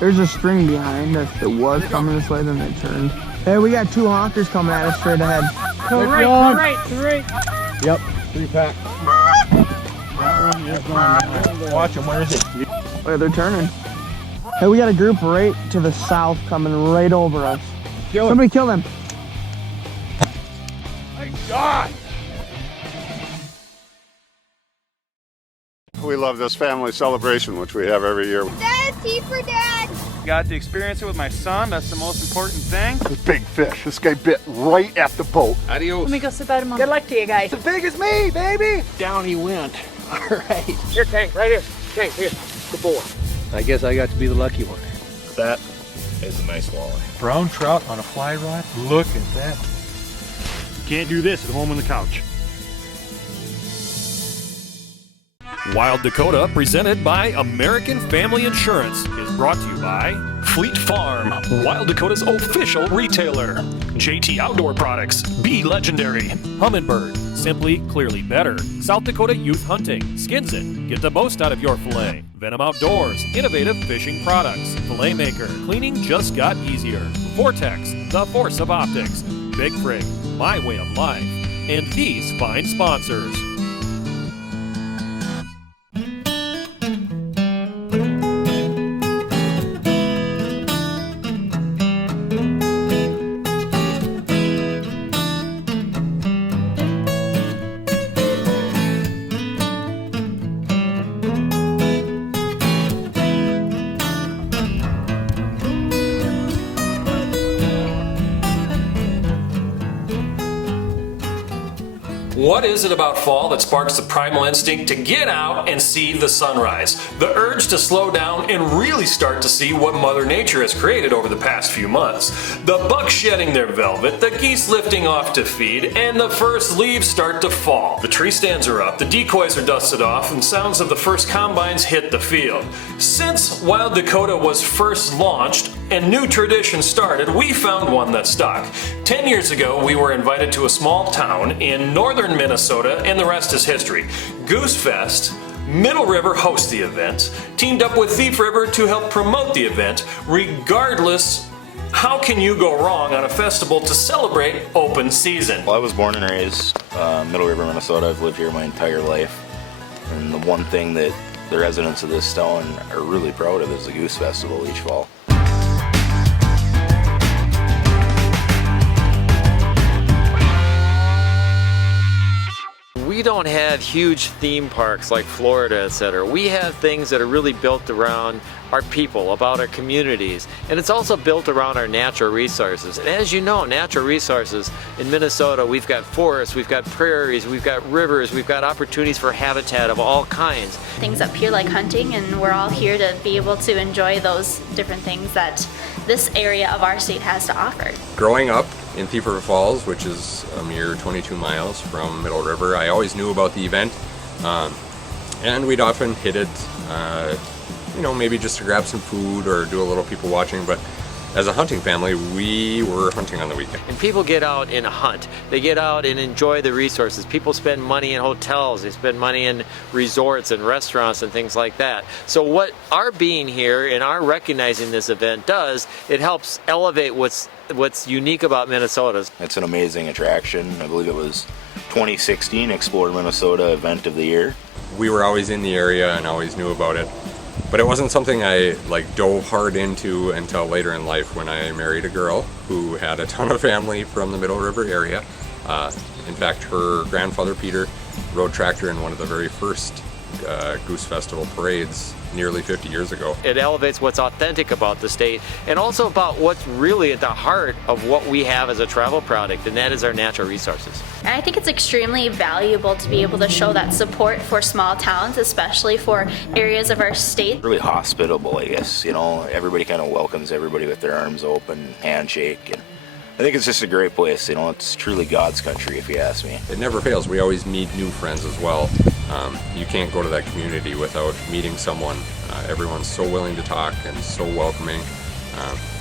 There's a string behind us that was coming this way, then they turned. Hey, we got 2 honkers coming at us straight ahead. To the right. Yep, 3-pack. That one is going. Watch him, where is he? Oh, yeah, they're turning. Hey, we got a group right to the south coming right over us. Somebody kill them. My God! We love this family celebration, which we have every year. Dad, tea for Dad. Got to experience it with my son. That's the most important thing. This big fish. This guy bit right at the boat. Adios. Let me go sit by Mom. Good luck to you guys. As big as me, baby! Down he went. All right. Here, Tank, right here. Tank, here. Good boy. I guess I got to be the lucky one. That is a nice walleye. Brown trout on a fly rod. Look at that. Can't do this at home on the couch. Wild Dakota, presented by American Family Insurance, is brought to you by Fleet Farm, Wild Dakota's official retailer. JT Outdoor Products, be legendary. Humminbird, simply, clearly better. South Dakota Youth Hunting, skins it. Get the most out of your filet. Venom Outdoors, innovative fishing products. Filet Maker, cleaning just got easier. Vortex, the force of optics. Big Frig, my way of life. And these fine sponsors. What is it about fall that sparks the primal instinct to get out and see the sunrise? The urge to slow down and really start to see what Mother Nature has created over the past few months. The bucks shedding their velvet, the geese lifting off to feed, and the first leaves start to fall. The tree stands are up, the decoys are dusted off, and sounds of the first combines hit the field. Since Wild Dakota was first launched and new tradition started, we found one that stuck. 10 years ago, we were invited to a small town in northern Minnesota, and the rest is history. GooseFest, Middle River hosts the event, teamed up with Thief River to help promote the event. Regardless, how can you go wrong on a festival to celebrate open season? Well, I was born and raised Middle River, Minnesota. I've lived here my entire life. And the one thing that the residents of this town are really proud of is the Goose Festival each fall. We don't have huge theme parks like Florida, etc. We have things that are really built around our people, about our communities, and it's also built around our natural resources. And as you know, natural resources in Minnesota, we've got forests, we've got prairies, we've got rivers, we've got opportunities for habitat of all kinds. Things up here like hunting, and we're all here to be able to enjoy those different things that this area of our state has to offer. Growing up in Thief River Falls, which is a mere 22 miles from Middle River, I always knew about the event, and we'd often hit it, you know, maybe just to grab some food or do a little people watching, but as a hunting family, we were hunting on the weekend. And people get out and hunt. They get out and enjoy the resources. People spend money in hotels, they spend money in resorts and restaurants and things like that. So what our being here and our recognizing this event does, it helps elevate what's unique about Minnesota. It's an amazing attraction. I believe it was 2016 Explore Minnesota Event of the Year. We were always in the area and always knew about it, but it wasn't something I dove hard into until later in life when I married a girl who had a ton of family from the Middle River area. In fact, her grandfather Peter rode tractor in one of the very first Goose Festival parades nearly 50 years ago. It elevates what's authentic about the state and also about what's really at the heart of what we have as a travel product, and that is our natural resources. And I think it's extremely valuable to be able to show that support for small towns, especially for areas of our state. Really hospitable, I guess. You know, everybody kind of welcomes everybody with their arms open, handshake, and I think it's just a great place. You know, it's truly God's country, if you ask me. It never fails. We always meet new friends as well. You can't go to that community without meeting someone. Everyone's so willing to talk and so welcoming.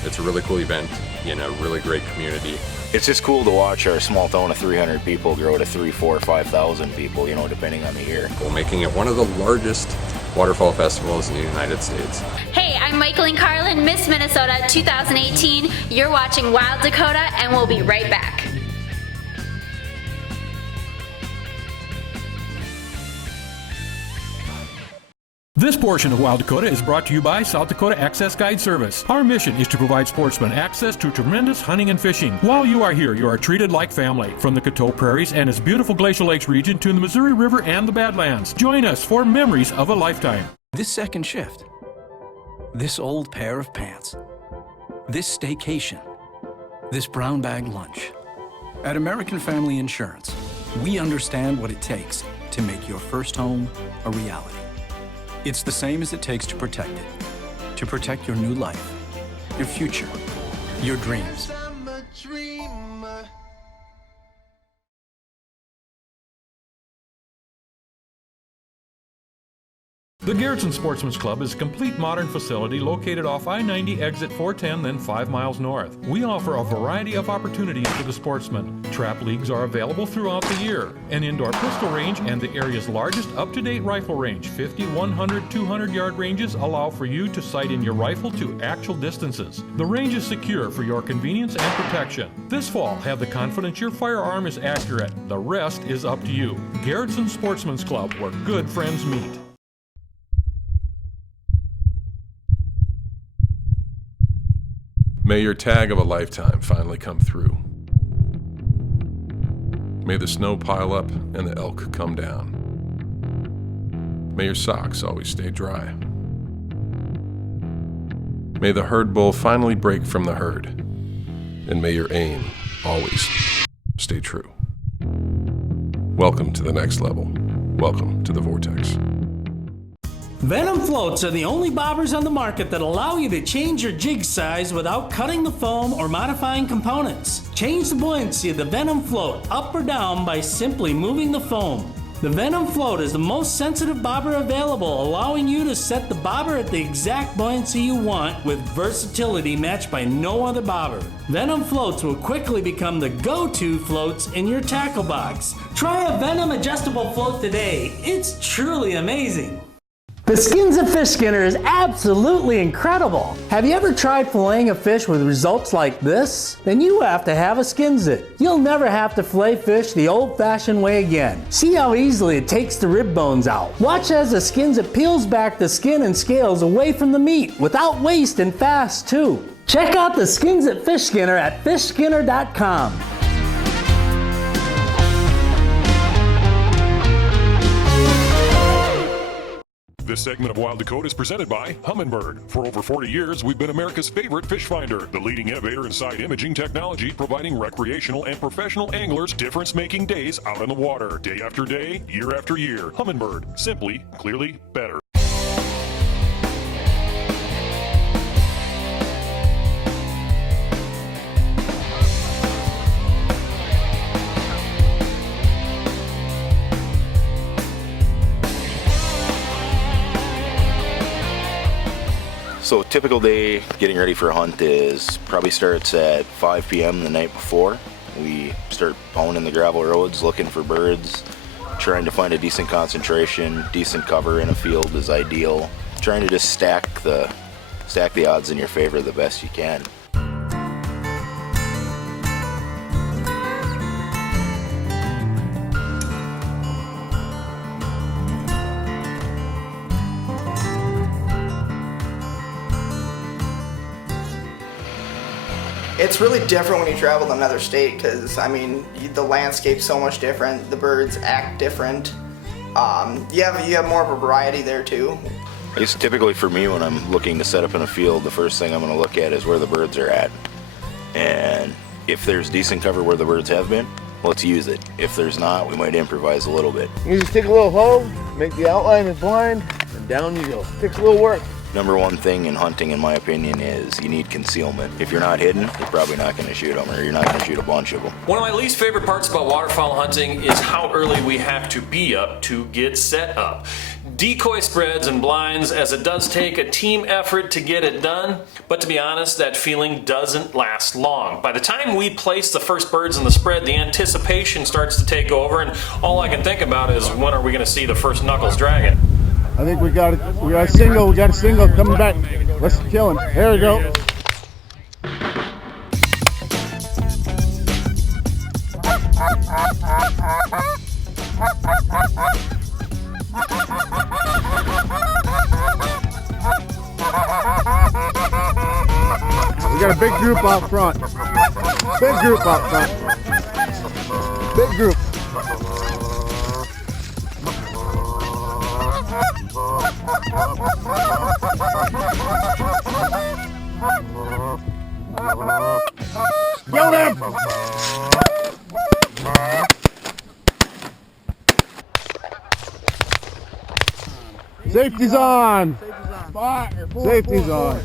It's a really cool event in a really great community. It's just cool to watch our small town of 300 people grow to 3,000, 4,000, 5,000 people, you know, depending on the year. Well, making it one of the largest waterfowl festivals in the United States. Hey, I'm Michaeline Carlin, Miss Minnesota 2018. You're watching Wild Dakota, and we'll be right back. This portion of Wild Dakota is brought to you by South Dakota Access Guide Service. Our mission is to provide sportsmen access to tremendous hunting and fishing. While you are here, you are treated like family. From the Coteau Prairies and its beautiful Glacial Lakes region to the Missouri River and the Badlands. Join us for memories of a lifetime. This second shift, this old pair of pants, this staycation, this brown bag lunch. At American Family Insurance, we understand what it takes to make your first home a reality. It's the same as it takes to protect your new life, your future, your dreams. The Garrettson Sportsman's Club is a complete modern facility located off I-90 exit 410, then 5 miles north. We offer a variety of opportunities for the sportsman. Trap leagues are available throughout the year. An indoor pistol range and the area's largest up-to-date rifle range, 50, 100, 200-yard ranges allow for you to sight in your rifle to actual distances. The range is secure for your convenience and protection. This fall, have the confidence your firearm is accurate. The rest is up to you. Garrettson Sportsman's Club, where good friends meet. May your tag of a lifetime finally come through. May the snow pile up and the elk come down. May your socks always stay dry. May the herd bull finally break from the herd. And may your aim always stay true. Welcome to the next level. Welcome to the Vortex. Venom floats are the only bobbers on the market that allow you to change your jig size without cutting the foam or modifying components. Change the buoyancy of the Venom float up or down by simply moving the foam. The Venom float is the most sensitive bobber available, allowing you to set the bobber at the exact buoyancy you want with versatility matched by no other bobber. Venom floats will quickly become the go-to floats in your tackle box. Try a Venom adjustable float today. It's truly amazing. The Skins of Fish Skinner is absolutely incredible. Have you ever tried filleting a fish with results like this? Then you have to have a Skins It. You'll never have to fillet fish the old-fashioned way again. See how easily it takes the rib bones out. Watch as the Skins It peels back the skin and scales away from the meat without waste and fast too. Check out the Skins It Fish Skinner at fishskinner.com. This segment of Wild Dakota is presented by Humminbird. For over 40 years, we've been America's favorite fish finder, the leading innovator in side imaging technology, providing recreational and professional anglers difference-making days out on the water, day after day, year after year. Humminbird, simply, clearly better. So a typical day getting ready for a hunt is probably starts at 5 p.m. the night before. We start pounding the gravel roads, looking for birds, trying to find a decent concentration, decent cover in a field is ideal. Trying to just stack the odds in your favor the best you can. It's really different when you travel to another state because, I mean, the landscape's so much different, the birds act different. You have more of a variety there too. I guess typically for me when I'm looking to set up in a field, the first thing I'm going to look at is where the birds are at. And if there's decent cover where the birds have been, let's use it. If there's not, we might improvise a little bit. You just take a little hoe, make the outline of blind, and down you go. Takes a little work. Number one thing in hunting, in my opinion, is you need concealment. If you're not hidden, you're probably not going to shoot them, or you're not going to shoot a bunch of them. One of my least favorite parts about waterfowl hunting is how early we have to be up to get set up. Decoy spreads and blinds, as it does take a team effort to get it done, but to be honest, that feeling doesn't last long. By the time we place the first birds in the spread, the anticipation starts to take over, and all I can think about is when are we going to see the first knuckles dragon? I think we got a single coming back. Let's kill him. There we go. We got a big group out front. Big group out front. Big group. Kill them! Safety's on! Safety's on.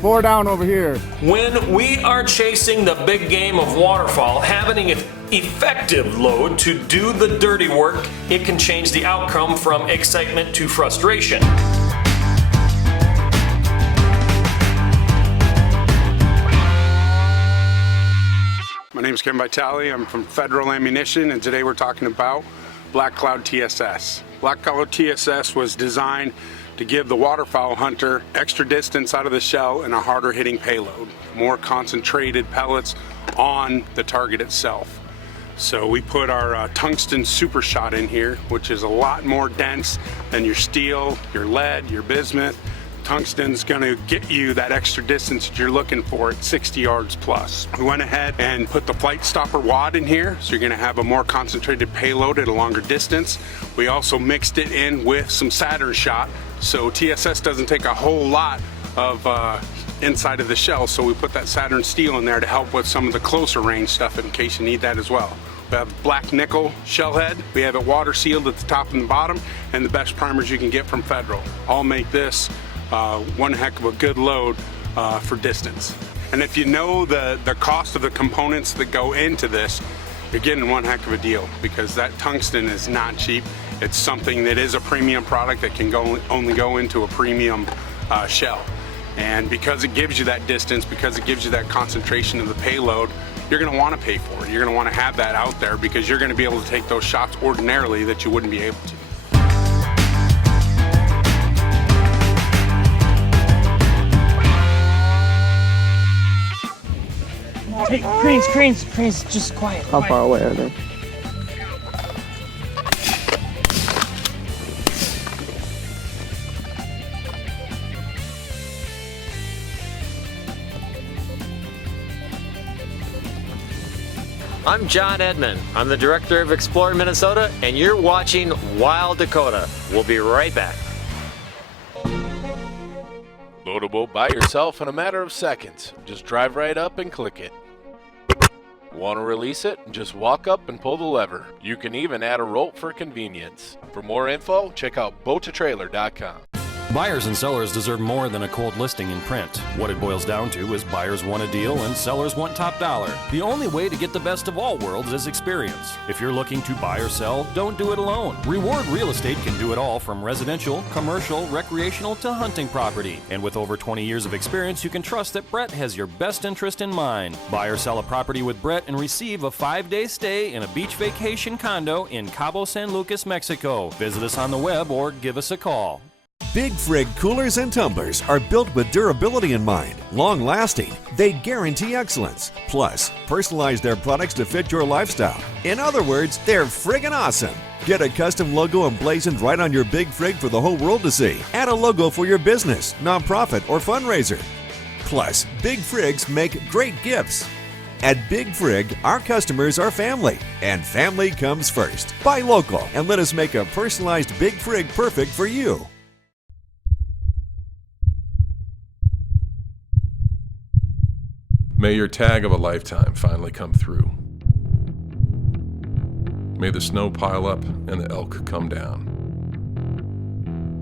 4 down over here. When we are chasing the big game of waterfowl, having an effective load to do the dirty work, it can change the outcome from excitement to frustration. My name is Ken Vitale. I'm from Federal Ammunition, and today we're talking about Black Cloud TSS. Black Cloud TSS was designed to give the waterfowl hunter extra distance out of the shell and a harder hitting payload, more concentrated pellets on the target itself. So we put our tungsten super shot in here, which is a lot more dense than your steel, your lead, your bismuth. Tungsten's gonna get you that extra distance that you're looking for at 60 yards plus. We went ahead and put the flight stopper wad in here, so you're gonna have a more concentrated payload at a longer distance. We also mixed it in with some Saturn shot, so TSS doesn't take a whole lot of inside of the shell, so we put that Saturn steel in there to help with some of the closer range stuff in case you need that as well. We have black nickel shell head. We have it water sealed at the top and the bottom, and the best primers you can get from Federal. All make this one heck of a good load for distance. And if you know the cost of the components that go into this, you're getting one heck of a deal, because that tungsten is not cheap. It's something that is a premium product that can only go into a premium shell. And because it gives you that distance, because it gives you that concentration of the payload, you're gonna wanna pay for it. You're gonna wanna have that out there, because you're gonna be able to take those shots ordinarily that you wouldn't be able to. Hey, cranes, just quiet. How far away are they? I'm John Edmond. I'm the director of Explore Minnesota, and you're watching Wild Dakota. We'll be right back. Loadable by yourself in a matter of seconds. Just drive right up and click it. Want to release it? Just walk up and pull the lever. You can even add a rope for convenience. For more info, check out boattotrailer.com. Buyers and sellers deserve more than a cold listing in print. What it boils down to is buyers want a deal and sellers want top dollar. The only way to get the best of all worlds is experience. If you're looking to buy or sell, don't do it alone. Reward Real Estate can do it all, from residential, commercial, recreational to hunting property. And with over 20 years of experience, you can trust that Brett has your best interest in mind. Buy or sell a property with Brett and receive a 5-day stay in a beach vacation condo in Cabo San Lucas, Mexico. Visit us on the web or give us a call. Big Frig coolers and tumblers are built with durability in mind, long-lasting. They guarantee excellence. Plus, personalize their products to fit your lifestyle. In other words, they're friggin' awesome. Get a custom logo emblazoned right on your Big Frig for the whole world to see. Add a logo for your business, nonprofit, or fundraiser. Plus, Big Frigs make great gifts. At Big Frig, our customers are family, and family comes first. Buy local and let us make a personalized Big Frig perfect for you. May your tag of a lifetime finally come through. May the snow pile up and the elk come down.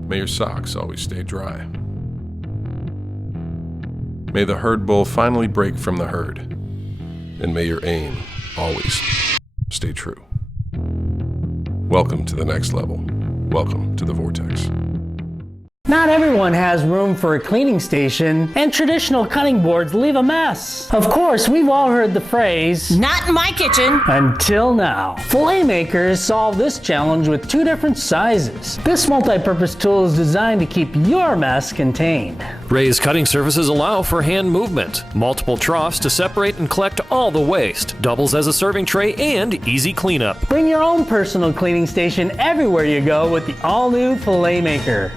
May your socks always stay dry. May the herd bull finally break from the herd. And may your aim always stay true. Welcome to the next level. Welcome to the Vortex. Not everyone has room for a cleaning station, and traditional cutting boards leave a mess. Of course, we've all heard the phrase, "Not in my kitchen," until now. Fillet makers solve this challenge with 2 different sizes. This multi-purpose tool is designed to keep your mess contained. Raised cutting surfaces allow for hand movement, multiple troughs to separate and collect all the waste, doubles as a serving tray, and easy cleanup. Bring your own personal cleaning station everywhere you go with the all-new Fillet Maker.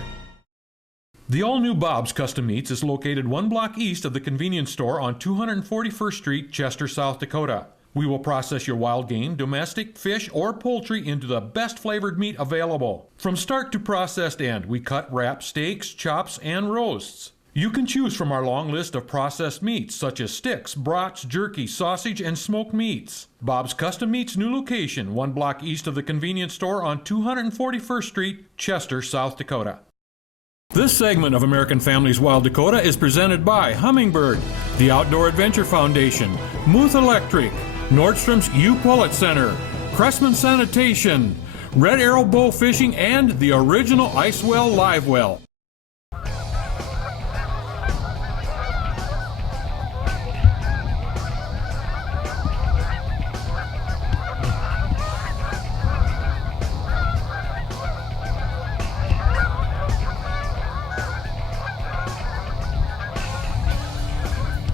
The all-new Bob's Custom Meats is located 1 block east of the convenience store on 241st Street, Chester, South Dakota. We will process your wild game, domestic, fish, or poultry into the best flavored meat available. From start to processed end, we cut, wrap, steaks, chops, and roasts. You can choose from our long list of processed meats such as sticks, brats, jerky, sausage, and smoked meats. Bob's Custom Meats new location, 1 block east of the convenience store on 241st Street, Chester, South Dakota. This segment of American Families Wild Dakota is presented by Humminbird, the Outdoor Adventure Foundation, Muth Electric, Nordstrom's U-Pullet Center, Cressman Sanitation, Red Arrow Bow Fishing, and the original Icewell Live Well.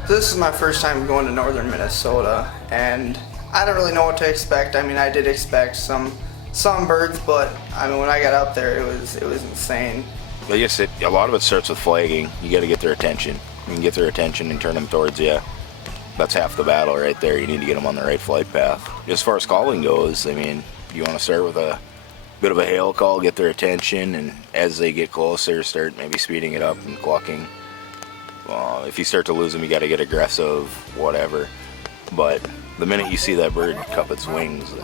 This is my first time going to northern Minnesota, and I don't really know what to expect. I mean, I did expect some birds, but I mean, when I got up there, it was insane. I guess a lot of it starts with flagging. You got to get their attention. You can get their attention and turn them towards you. That's half the battle right there. You need to get them on the right flight path. As far as calling goes, I mean, you want to start with a bit of a hail call, get their attention, and as they get closer, start maybe speeding it up and clucking. If you start to lose them, you got to get aggressive, whatever. But the minute you see that bird cup its wings,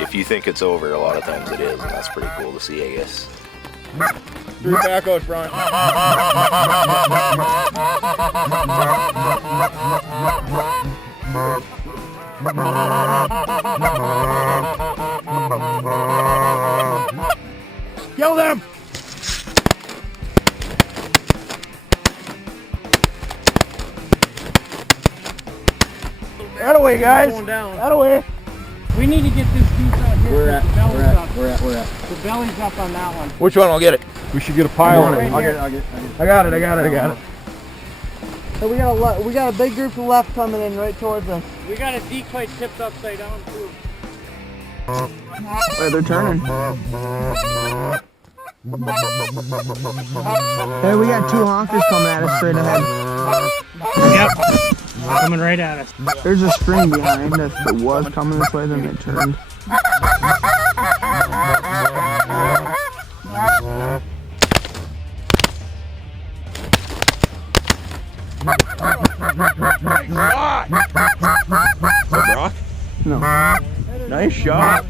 if you think it's over, a lot of times it is, and that's pretty cool to see, I guess. You're back out front. Kill them! That away, guys. That away. We need to get this goose out here. We're at. The belly's up on that one. Which one? I'll get it. We should get a pile on it. I'll get it. I got it. So we got a big group of left coming in right towards us. We got a decoy tipped upside down too. Hey, they're turning. Hey, we got 2 honkers coming at us straight ahead. Yep. Coming right at us. There's a string behind us that was coming this way, then it turned. Brock? No. Nice shot.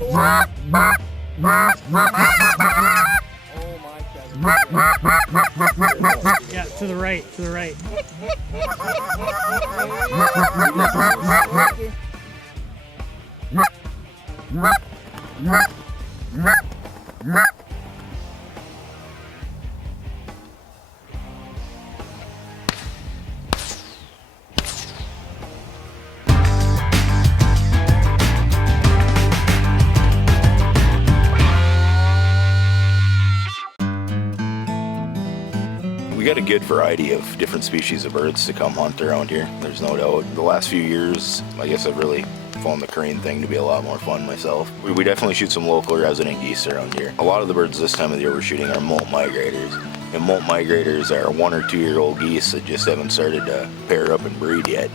Yeah, to the right. We got a good variety of different species of birds to come hunt around here, there's no doubt. The last few years, I guess I've really found the crane thing to be a lot more fun myself. We definitely shoot some local resident geese around here. A lot of the birds this time of the year we're shooting are molt migrators. And molt migrators are 1 or 2 year old geese that just haven't started to pair up and breed yet.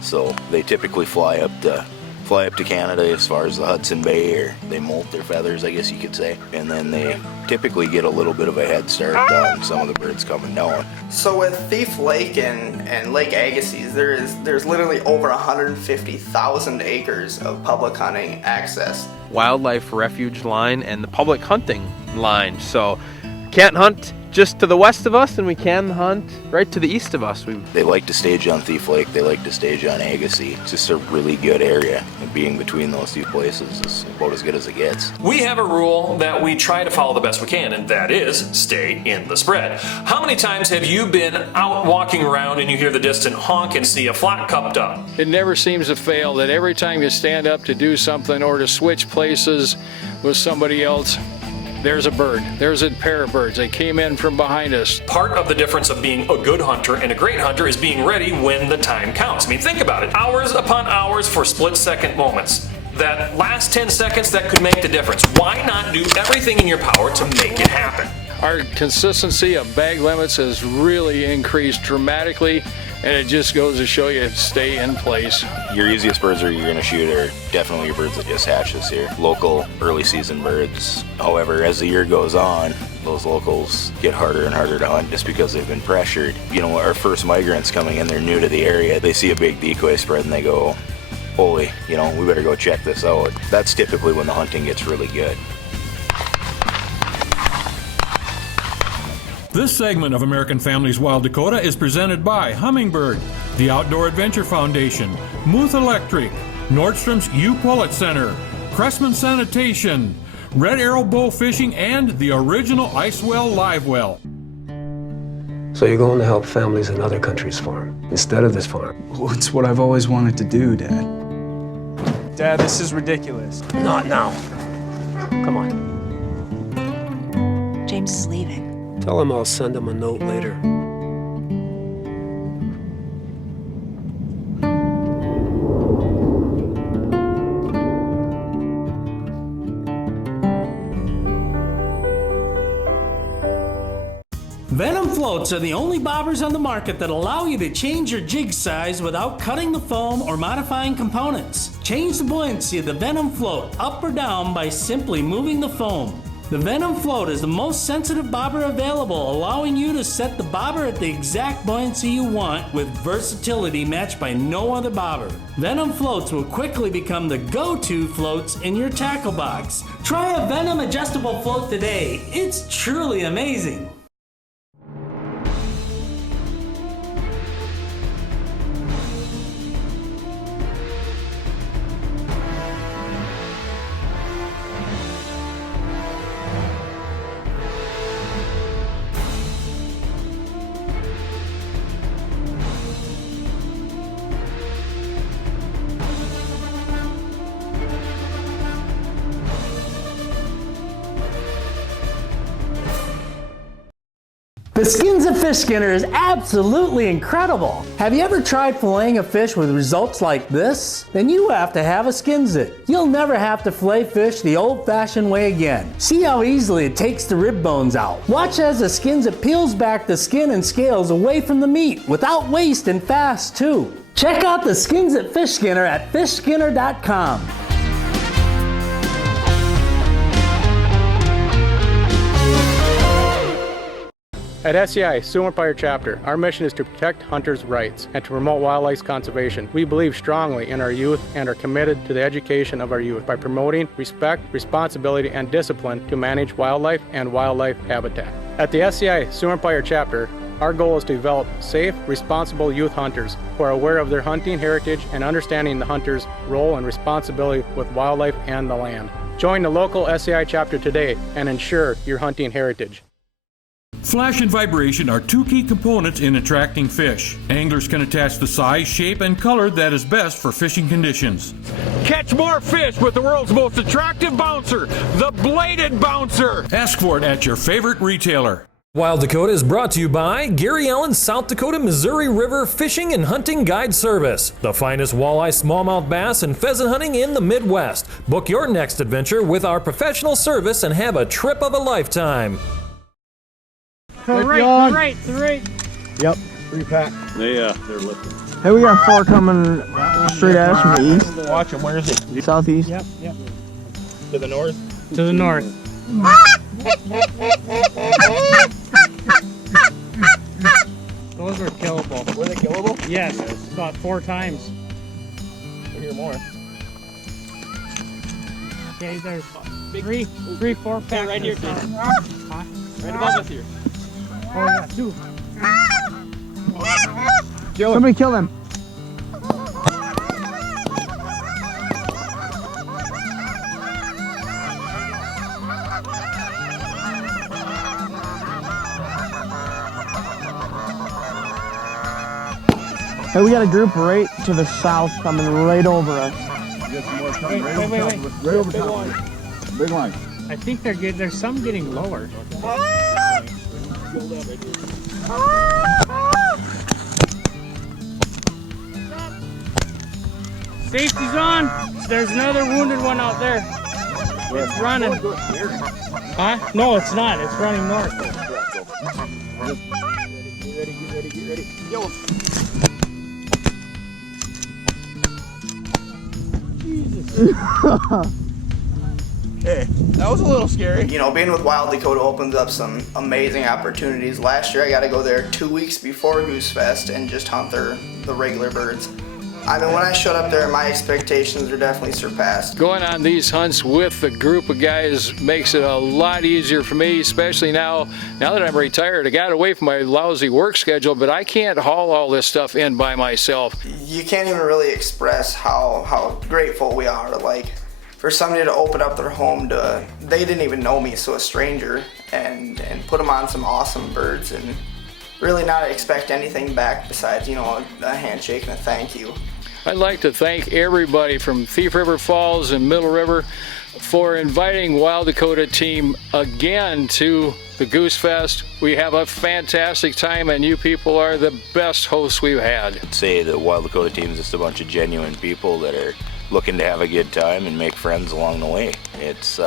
So they typically fly up to Canada as far as the Hudson Bay, or they molt their feathers, I guess you could say. And then they typically get a little bit of a head start on some of the birds coming down. So with Thief Lake and Lake Agassiz, there's literally over 150,000 acres of public hunting access. Wildlife refuge line and the public hunting line. So can't hunt just to the west of us, and we can hunt right to the east of us. They like to stage on Thief Lake, they like to stage on Agassiz. It's just a really good area, and being between those two places is about as good as it gets. We have a rule that we try to follow the best we can, and that is stay in the spread. How many times have you been out walking around and you hear the distant honk and see a flock cupped up? It never seems to fail that every time you stand up to do something or to switch places with somebody else, there's a bird. There's a pair of birds. They came in from behind us. Part of the difference of being a good hunter and a great hunter is being ready when the time counts. I mean, think about it. Hours upon hours for split-second moments. That last 10 seconds that could make the difference. Why not do everything in your power to make it happen? Our consistency of bag limits has really increased dramatically, and it just goes to show you stay in place. Your easiest birds you're going to shoot are definitely your birds that just hatched this year. Local, early season birds. However, as the year goes on, those locals get harder and harder to hunt just because they've been pressured. You know, our first migrants coming in, they're new to the area. They see a big decoy spread and they go, holy, you know, we better go check this out. That's typically when the hunting gets really good. This segment of American Families Wild Dakota is presented by Humminbird, the Outdoor Adventure Foundation, Muth Electric, Nordstrom's U-Quillet Center, Cressman Sanitation, Red Arrow Bow Fishing, and the original Icewell Live Well. So you're going to help families in other countries farm instead of this farm? Well, it's what I've always wanted to do, Dad. Dad, this is ridiculous. Not now. Come on. James is leaving. Tell him I'll send him a note later. Venom floats are the only bobbers on the market that allow you to change your jig size without cutting the foam or modifying components. Change the buoyancy of the Venom float up or down by simply moving the foam. The Venom float is the most sensitive bobber available, allowing you to set the bobber at the exact buoyancy you want with versatility matched by no other bobber. Venom floats will quickly become the go-to floats in your tackle box. Try a Venom adjustable float today. It's truly amazing. The Skins at Fish Skinner is absolutely incredible. Have you ever tried filleting a fish with results like this? Then you have to have a Skins It. You'll never have to fillet fish the old-fashioned way again. See how easily it takes the rib bones out. Watch as the Skins It peels back the skin and scales away from the meat without waste and fast too. Check out the Skins at Fish Skinner at fishskinner.com. At SCI, Sioux Empire Chapter, our mission is to protect hunters' rights and to promote wildlife conservation. We believe strongly in our youth and are committed to the education of our youth by promoting respect, responsibility, and discipline to manage wildlife and wildlife habitat. At the SCI Sioux Empire Chapter, our goal is to develop safe, responsible youth hunters who are aware of their hunting heritage and understanding the hunter's role and responsibility with wildlife and the land. Join the local SCI chapter today and ensure your hunting heritage. Flash and vibration are two key components in attracting fish. Anglers can attach the size, shape, and color that is best for fishing conditions. Catch more fish with the world's most attractive bouncer, the Bladed Bouncer. Ask for it at your favorite retailer. Wild Dakota is brought to you by Gary Allen South Dakota Missouri River Fishing and Hunting Guide Service, the finest walleye, smallmouth bass, and pheasant hunting in the Midwest. Book your next adventure with our professional service and have a trip of a lifetime. Right. Yep, 3-pack. They're lifting. Hey, we got 4 coming straight at us from the east. Watch them. Where is it? Southeast. Yep. To the north? To the north. Those are killable. Were they killable? Yes, about 4 times. I hear more. Okay, there's 3, 4 packs. Right here, Huh? right above us here. yeah, two. Somebody kill him. Hey, we got a group right to the south coming right over us. Get some more coming Wait. right over top. Big line. I think they're good. There's some getting lower. Safety's on. There's another wounded one out there. It's running. Huh? No, it's not. It's running north. Get ready. Kill him. Hey, that was a little scary. You know, being with Wild Dakota opens up some amazing opportunities. Last year I got to go there 2 weeks before Goose Fest and just hunt the regular birds. I mean, when I showed up there, my expectations were definitely surpassed. Going on these hunts with a group of guys makes it a lot easier for me, especially now that I'm retired. I got away from my lousy work schedule, but I can't haul all this stuff in by myself. You can't even really express how grateful we are, like, for somebody to open up their home to, they didn't even know me, so a stranger, and put them on some awesome birds and really not expect anything back besides, you know, a handshake and a thank you. I'd like to thank everybody from Thief River Falls and Middle River for inviting Wild Dakota team again to the Goose Fest. We have a fantastic time and you people are the best hosts we've had. I'd say the Wild Dakota team is just a bunch of genuine people that are looking to have a good time and make friends along the way. It's,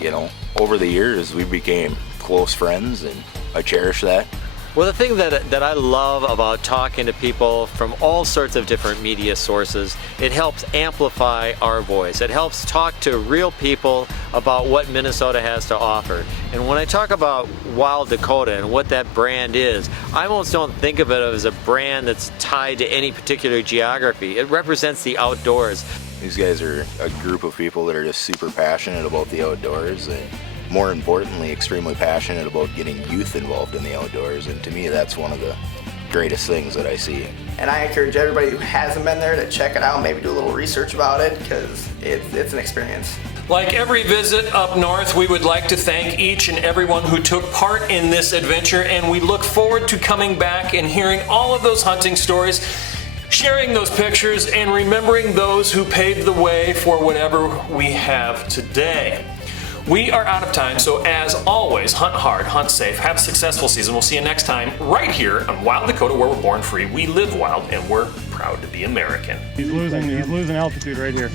you know, over the years we became close friends and I cherish that. Well, the thing that I love about talking to people from all sorts of different media sources, it helps amplify our voice. It helps talk to real people about what Minnesota has to offer. And when I talk about Wild Dakota and what that brand is, I almost don't think of it as a brand that's tied to any particular geography. It represents the outdoors. These guys are a group of people that are just super passionate about the outdoors and more importantly, extremely passionate about getting youth involved in the outdoors, and to me that's one of the greatest things that I see. And I encourage everybody who hasn't been there to check it out, maybe do a little research about it, because it's an experience. Like every visit up north, we would like to thank each and everyone who took part in this adventure, and we look forward to coming back and hearing all of those hunting stories, sharing those pictures, and remembering those who paved the way for whatever we have today. We are out of time, so as always, hunt hard, hunt safe, have a successful season. We'll see you next time right here on Wild Dakota, where we're born free. We live wild, and we're proud to be American. He's losing altitude right here.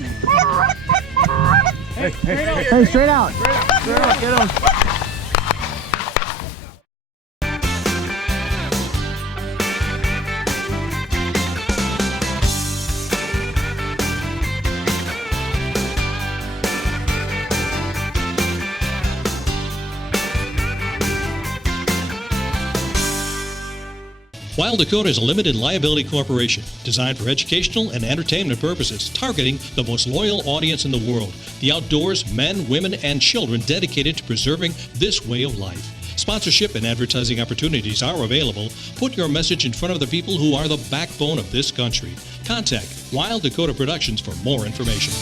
Hey, straight out. Get him. Wild Dakota is a limited liability corporation designed for educational and entertainment purposes, targeting the most loyal audience in the world, the outdoors, men, women, and children dedicated to preserving this way of life. Sponsorship and advertising opportunities are available. Put your message in front of the people who are the backbone of this country. Contact Wild Dakota Productions for more information.